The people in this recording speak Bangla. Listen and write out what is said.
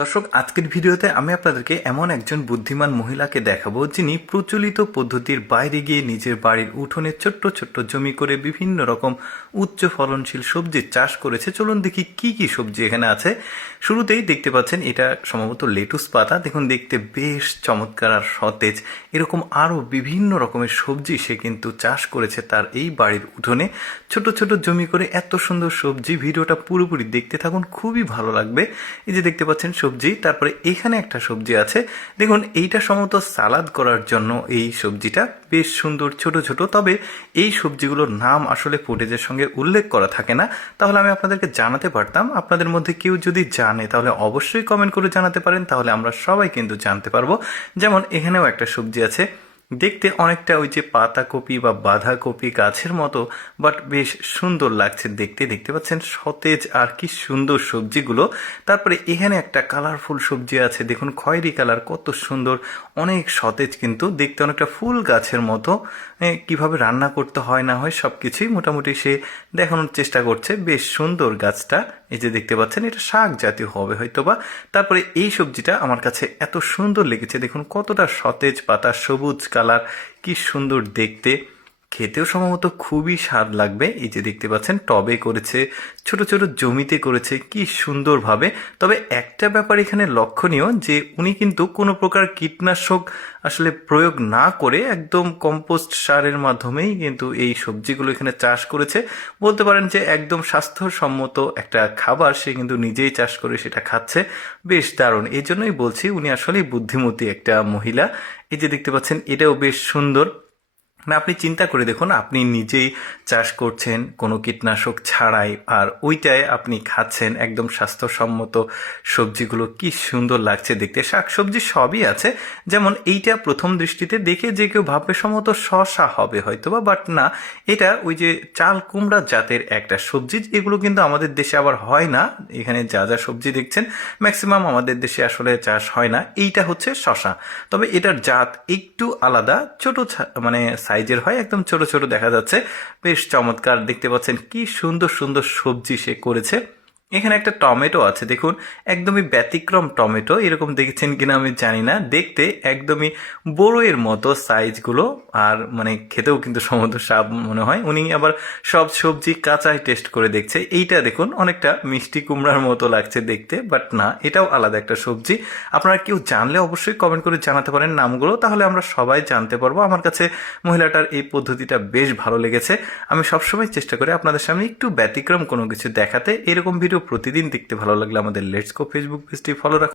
দর্শক, আজকের ভিডিওতে আমি আপনাদেরকে এমন একজন বুদ্ধিমান মহিলাকে দেখাবো যিনি প্রচলিত পদ্ধতির বাইরে গিয়ে নিজের বাড়ির উঠোনে ছোট্ট ছোট্ট জমি করে বিভিন্ন রকম উচ্চ ফলনশীল সবজির চাষ করেছে। চলুন দেখি কি কি সবজি এখানে আছে। শুরুতেই দেখতে পাচ্ছেন এটা সম্ভবত লেটুস পাতা। দেখুন, দেখতে বেশ চমৎকার আর সতেজ। এরকম আরও বিভিন্ন রকমের সবজি সে কিন্তু চাষ করেছে তার এই বাড়ির উঠোনে ছোট ছোট জমি করে। এত সুন্দর সবজি, ভিডিওটা পুরোপুরি দেখতে থাকুন, খুবই ভালো লাগবে। এই যে দেখতে পাচ্ছেন সবজি, তারপরে এখানে একটা সবজি আছে। দেখুন, এইটা সম্ভবত সালাদ করার জন্য এই সবজিটা বেশ সুন্দর ছোট ছোট। তবে এই সবজিগুলোর নাম আসলে ফুটেজের সঙ্গে উল্লেখ করা থাকে না, তাহলে আমি আপনাদেরকে জানাতে পারতাম। আপনাদের মধ্যে কেউ যদি জানে তাহলে অবশ্যই কমেন্ট করে জানাতে পারেন, তাহলে আমরা সবাই কিন্তু জানতে পারবো। যেমন এখানেও একটা সবজি আছে, দেখতে অনেকটা ওই যে পাতাকপি বা বাঁধাকপি গাছের মতো, বাট বেশ সুন্দর লাগছে দেখতে। দেখতে পাচ্ছেন সতেজ আর কি সুন্দর সবজিগুলো। তারপরে এখানে একটা কালারফুল সবজি আছে, দেখুন খয়েরি কালার, কত সুন্দর, অনেক সতেজ, কিন্তু দেখতে অনেকটা ফুল গাছের মতো। কিভাবে রান্না করতে হয় না হয় সবকিছুই মোটামুটি সে দেখানোর চেষ্টা করছে। বেশ সুন্দর গাছটা, এই যে দেখতে পাচ্ছেন এটা শাক জাতীয় হবে হয়তোবা। তারপরে এই সবজিটা আমার কাছে এত সুন্দর লেগেছে, দেখুন কতটা সতেজ, পাতা সবুজ কালার, কি সুন্দর দেখতে, খেতেও সম্ভবত খুবই স্বাদ লাগবে। এই যে দেখতে পাচ্ছেন টবে করেছে, ছোট ছোট জমিতে করেছে, কি সুন্দরভাবে। তবে একটা ব্যাপার এখানে লক্ষণীয়, যে উনি কিন্তু কোনো প্রকার কীটনাশক আসলে প্রয়োগ না করে একদম কম্পোস্ট সারের মাধ্যমেই কিন্তু এই সবজিগুলো এখানে চাষ করেছে। বলতে পারেন যে একদম স্বাস্থ্যসম্মত একটা খাবার সে কিন্তু নিজেই চাষ করে সেটা খাচ্ছে। বেশ দারুণ, এই জন্যই বলছি উনি আসলেই বুদ্ধিমতী একটা মহিলা। এই যে দেখতে পাচ্ছেন এটাও বেশ সুন্দর। না, আপনি চিন্তা করে দেখুন, আপনি নিজেই চাষ করছেন কোনো কীটনাশক ছাড়াই, আর ওইটায় আপনি খাচ্ছেন একদম স্বাস্থ্যসম্মত সবজিগুলো, কি সুন্দর লাগছে দেখতে। শাকসবজি সবই আছে, যেমন এইটা প্রথম দৃষ্টিতে দেখে যে কেউ ভাববে সম্ভবত শসা হবে হয়তোবা, বাট না, এটা ওই যে চাল কুমড়া জাতের একটা সবজি। এগুলো কিন্তু আমাদের দেশে আবার হয় না। এখানে যা যা সবজি দেখছেন ম্যাক্সিমাম আমাদের দেশে আসলে চাষ হয় না। এইটা হচ্ছে শসা, তবে এটার জাত একটু আলাদা, ছোট মানে সাইজের হয়, একদম ছোট ছোট দেখা যাচ্ছে। বেশ চমৎকার, দেখতে পাচ্ছেন কি সুন্দর সুন্দর সবজি সে করেছে। এখানে একটা টমেটো আছে, দেখুন একদমই ব্যতিক্রম টমেটো, এরকম দেখেছেন কিনা আমি জানি না। দেখতে একদমই বড়ইয়ের মতো সাইজগুলো, আর মানে খেতেও কিন্তু সম্ভবত স্বাদ মনে হয়। উনি আবার সব সবজি কাঁচাই টেস্ট করে দেখছে। এইটা দেখুন অনেকটা মিষ্টি কুমড়ার মতো লাগছে দেখতে, বাট না, এটাও আলাদা একটা সবজি। আপনারা কেউ জানলে অবশ্যই কমেন্ট করে জানাতে পারেন নামগুলো, তাহলে আমরা সবাই জানতে পারবো। আমার কাছে মহিলাটার এই পদ্ধতিটা বেশ ভালো লেগেছে। আমি সবসময় চেষ্টা করি আপনাদের সামনে একটু ব্যতিক্রম কোনো কিছু দেখাতে। এরকম ভিডিও প্রতিদিন দেখতে ভালো লাগলে আমাদের লেটস গো ফেসবুক পেজটি ফলো রাখুন।